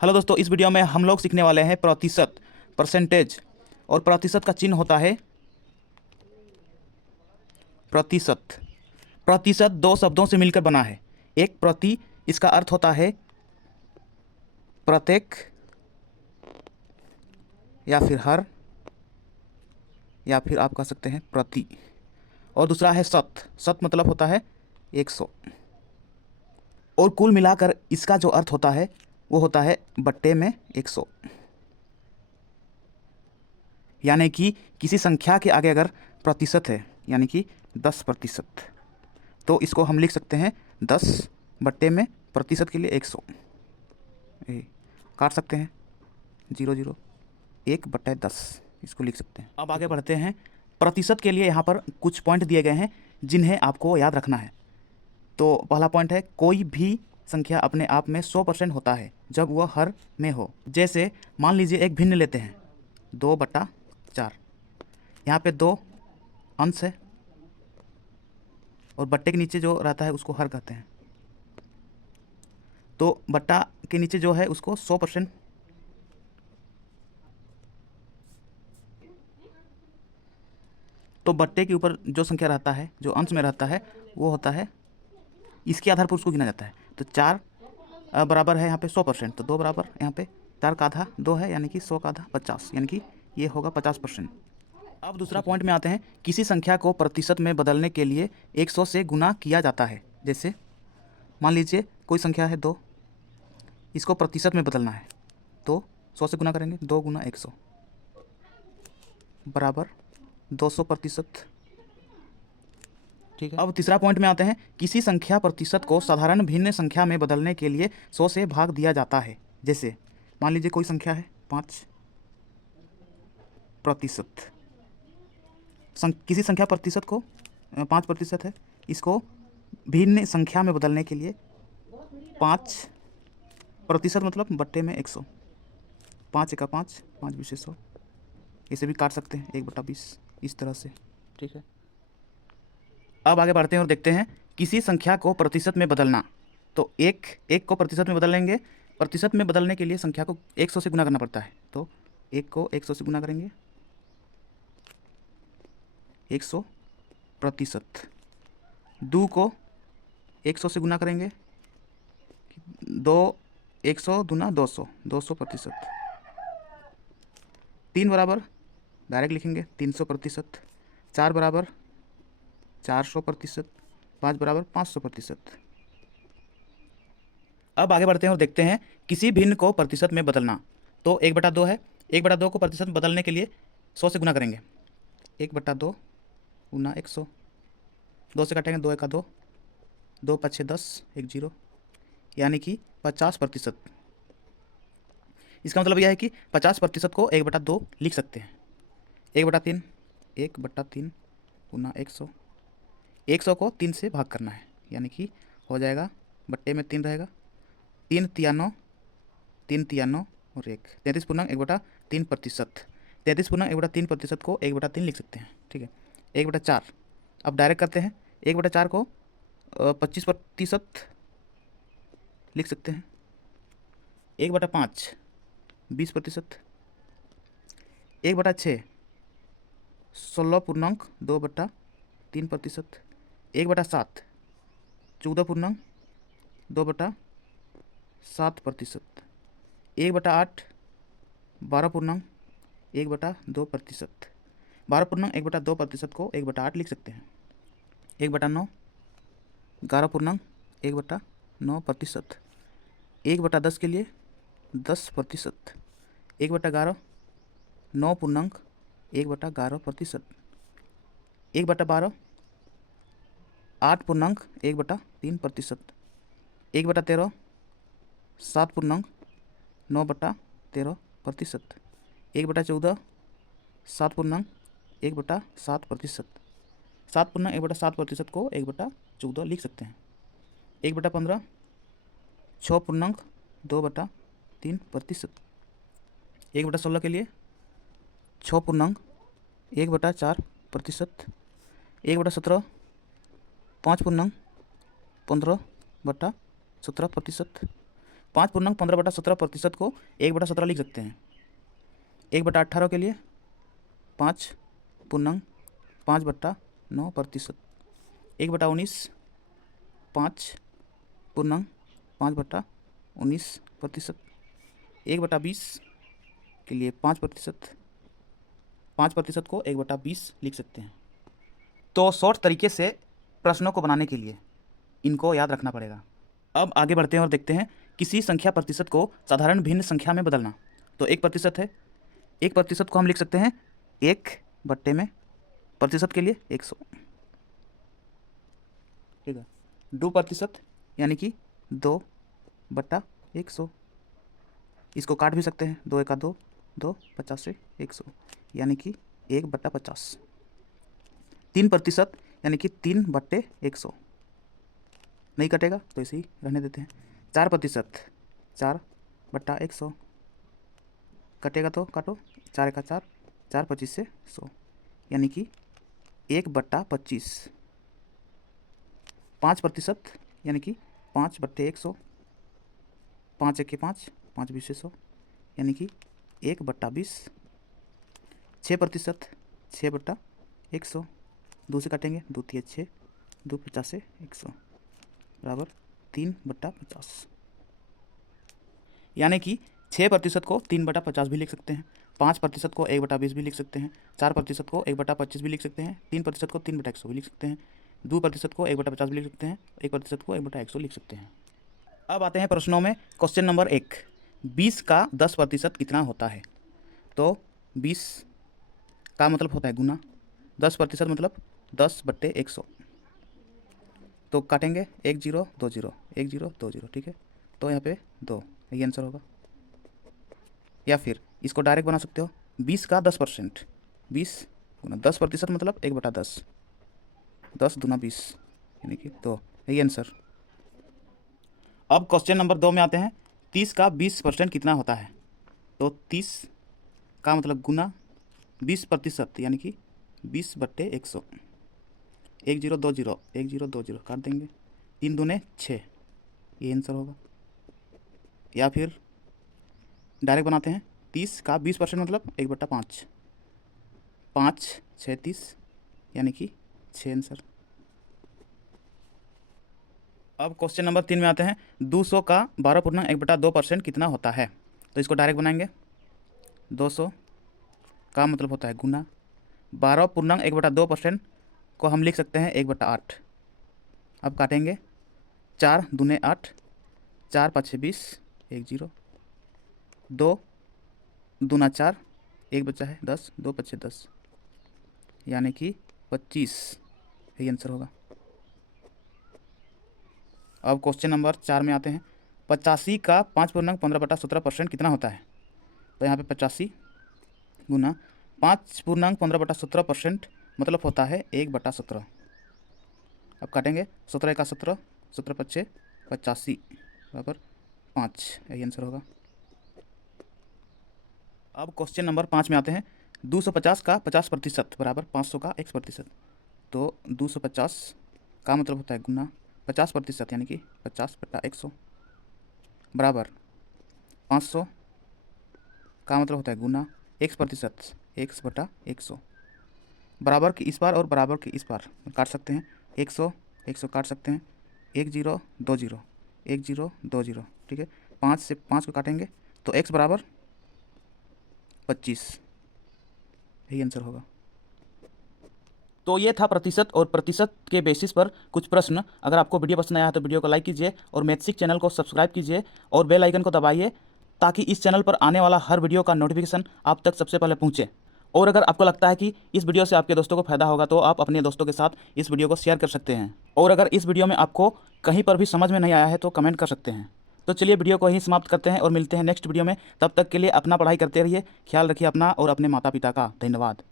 Hello दोस्तों, इस video में हम लोग सीखने वाले हैं प्रतिशत, परसेंटेज। और प्रतिशत का चिन्ह होता है प्रतिशत। प्रतिशत दो शब्दों से मिलकर बना है। एक प्रति, इसका अर्थ होता है प्रत्येक या फिर हर, या फिर आप कह सकते हैं प्रति। और दूसरा है शत। शत मतलब होता है 100। और कुल मिलाकर इसका जो अर्थ होता है वो होता है बट्टे में 100। यानी कि किसी संख्या के आगे अगर प्रतिशत है, यानी कि 10%, तो इसको हम लिख सकते हैं 10 बट्टे में प्रतिशत के लिए 100। काट सकते हैं 0 0, 1/10 इसको लिख सकते हैं। अब आगे बढ़ते हैं। प्रतिशत के लिए यहाँ पर कुछ पॉइंट दिए गए हैं जिन्हें आपको याद रखना है। तो पहला पॉइंट है, कोई भी संख्या अपने आप में 100% होता है जब वह हर में हो। जैसे मान लीजिए एक भिन्न लेते हैं 2/4। यहाँ पे 2 अंश है और बट्टे के नीचे जो रहता है उसको हर कहते हैं। तो बट्टा के नीचे जो है उसको 100%, तो बट्टे के ऊपर जो संख्या रहता है, जो अंश में रहता है, वो होता है, इसके आधार पर उसको गिना जाता है। तो 4 बराबर है यहाँ पे 100%, तो 2 बराबर यहाँ पे 4 का आधा 2 है, यानी कि 100 का आधा 50, यानी कि ये होगा 50%। अब दूसरा पॉइंट में आते हैं। किसी संख्या को प्रतिशत में बदलने के लिए 100 से गुना किया जाता है। जैसे मान लीजिए कोई संख्या है 2, इसको प्रतिशत में बदलना है तो 100 से गुना करेंगे। 2 गुना 100 बराबर 200%। ठीक है। अब तीसरा पॉइंट में आते हैं। किसी संख्या प्रतिशत को साधारण भिन्न संख्या में बदलने के लिए 100 से भाग दिया जाता है। जैसे मान लीजिए कोई संख्या है 5%। किसी संख्या प्रतिशत को 5% है, इसको भिन्न संख्या में बदलने के लिए 5% मतलब बट्टे में 100। 5 एका 5, 5 बीस 100। इसे भी काट सकते हैं 1/20 इस तरह से। ठीक है। अब आगे बढ़ते हैं और देखते हैं किसी संख्या को प्रतिशत में बदलना। तो एक को प्रतिशत में बदल लेंगे। प्रतिशत में बदलने के लिए संख्या को 100 से गुना करना पड़ता है। तो 1 को 100 से गुना करेंगे, 100%। 2 को 100 से गुना करेंगे, 2 100 दूना 200, 200%। 3 बराबर डायरेक्ट लिखेंगे 300%। 4 बराबर 400%। 5 बराबर 500%। अब आगे बढ़ते हैं और देखते हैं किसी भिन्न को प्रतिशत में बदलना। तो 1/2 है। 1/2 को प्रतिशत में बदलने के लिए 100 से गुना करेंगे। 1/2 गुना 100, 2 से काटेंगे 2 एका 2, 2 5 10, 1 0, यानी कि 50%। इसका मतलब यह है कि 50% को 1/2 लिख सकते हैं। 1/3, 1/3 गुना 100। 100 को 3 से भाग करना है, यानी कि हो जाएगा बट्टे में 3 रहेगा। 3 तिया 9, 3 तिया 9 और 1, 33.1/3%। 33.1/3% को 1/3 लिख सकते हैं। ठीक है। 1/4 अब डायरेक्ट करते हैं। 1/4 को 25% लिख सकते हैं। 1/5 20%। 1/6 16.2/3%। 1/7 14.2/7%। 1/8 12.1/2%। 12.1/2% को 1/8 लिख सकते हैं। 1/9 11.1/9%। 1/10 के लिए 10%। 1/11 9.1/11%। 1/12 8.1/3%। 1/13 7.9/13%। 1/14 7.1/7%। 7.1/7% को 1/14 लिख सकते हैं। 1/15 6.2/3%। 1/16 के लिए 6.1/4%। 1/17 5.15/17%। 5/15/17% को 1/17 लिख सकते हैं। 1/18 के लिए 5/5/9%। 1/19 5/5/19%। 1/20 के लिए 5%। 5% को 1/20 लिख सकते हैं। तो शॉर्ट तरीके से प्रश्नों को बनाने के लिए इनको याद रखना पड़ेगा। अब आगे बढ़ते हैं और देखते हैं किसी संख्या प्रतिशत को साधारण भिन्न संख्या में बदलना। तो 1% है, 1% को हम लिख सकते हैं 1 में प्रतिशत के लिए 100, ठीक है। 2% यानी कि 2/100, इसको काट भी सकते हैं, 2 × 2 2 50 से 100 यानी कि 1/50। 3% यानी कि 3/100, नहीं कटेगा तो इसे ही रहने देते हैं। 4% 4/100, कटेगा तो काटो, 4 × 4 4 25 से 100 यानी कि 1/25। 5% यानी कि 5/100, 5 × 1 = 5 5 20 से 100 यानी कि 1/20। 6% 6/100, 2 से काटेंगे, 2 × 3 = 6, 2 50 से 100 बराबर 3/50 यानी कि 6% को 3/50 भी लिख सकते हैं। 5% को 1/20 भी लिख सकते हैं। 4% को 1/25 भी लिख सकते हैं। 3% को 3/100 भी लिख सकते हैं। 2% को 1/50 भी लिख सकते हैं। 1% को 1/100 लिख सकते हैं। अब आते हैं प्रश्नों में। क्वेश्चन नंबर 1, 20 का 10% कितना होता है? तो 20 का मतलब होता है गुना, 10% मतलब 10/100, तो काटेंगे 1 0 2 0 1 0 2 0, ठीक है। तो यहाँ पे 2, ये आंसर होगा। या फिर इसको डायरेक्ट बना सकते हो, 20 का 10%, 20 गुना 10% मतलब 1/10, 10 दूना 20 यानी कि 2, यही आंसर। अब क्वेश्चन नंबर 2 में आते हैं। 30 का 20% कितना होता है? तो 30 का मतलब गुना 20% यानी कि 20/100, 1 0 2 0 1 0 2 0 काट देंगे, 3 दूने 6, ये आंसर होगा। या फिर डायरेक्ट बनाते हैं, 30 का 20% मतलब 1/5, 5 6 30 यानी कि 6 आंसर। अब क्वेश्चन नंबर 3 में आते हैं। 200 का 12/1/2% कितना होता है? तो इसको डायरेक्ट बनाएंगे, 200 का मतलब होता है गुना, 12/1/2% को हम लिख सकते हैं 1/8। अब काटेंगे, 4 दूने 8, 4 5 20 1 0, 2 दूना 4, 1 बचा है 10, 2 5 10 यानी कि 25, यही आंसर होगा। अब क्वेश्चन नंबर 4 में आते हैं। 85 का 5/15/17% कितना होता है? तो यहाँ पे 85 गुना 5/15/17% मतलब होता है 1/17। अब काटेंगे, 17 × 17 17 5 85 बराबर 5, यही आंसर होगा। अब क्वेश्चन नंबर 5 में आते हैं। 250 का 50% बराबर 500 का 1%। तो 250 का मतलब होता है गुना 50% यानी कि 50/100 बराबर 500 का मतलब होता है गुना 1% 1/100, बराबर की इस बार और बराबर की इस बार काट सकते हैं, 100 100 काट सकते हैं, 1 0 2 0 1 0 2 0, ठीक है। 5 से 5 को काटेंगे तो x बराबर 25, यही आंसर होगा। तो ये था प्रतिशत और प्रतिशत के बेसिस पर कुछ प्रश्न। अगर आपको वीडियो पसंद आया है तो वीडियो को लाइक कीजिए और मैथसिक चैनल को सब्सक्राइब कीजिए और बेल आइकन को दबाइए ताकि इस चैनल पर आने वाला हर वीडियो का नोटिफिकेशन आप तक सबसे पहले पहुंचे। और अगर आपको लगता है कि इस वीडियो से आपके दोस्तों को फायदा होगा तो आप अपने दोस्तों के साथ इस वीडियो को शेयर कर सकते हैं। और अगर इस वीडियो में आपको कहीं पर भी समझ में नहीं आया है तो कमेंट कर सकते हैं। तो चलिए वीडियो को यहीं समाप्त करते हैं और मिलते हैं नेक्स्ट वीडियो में। तब तक के लिए अपना पढ़ाई करते रहिए, ख्याल रखिए अपना और अपने माता पिता का। धन्यवाद।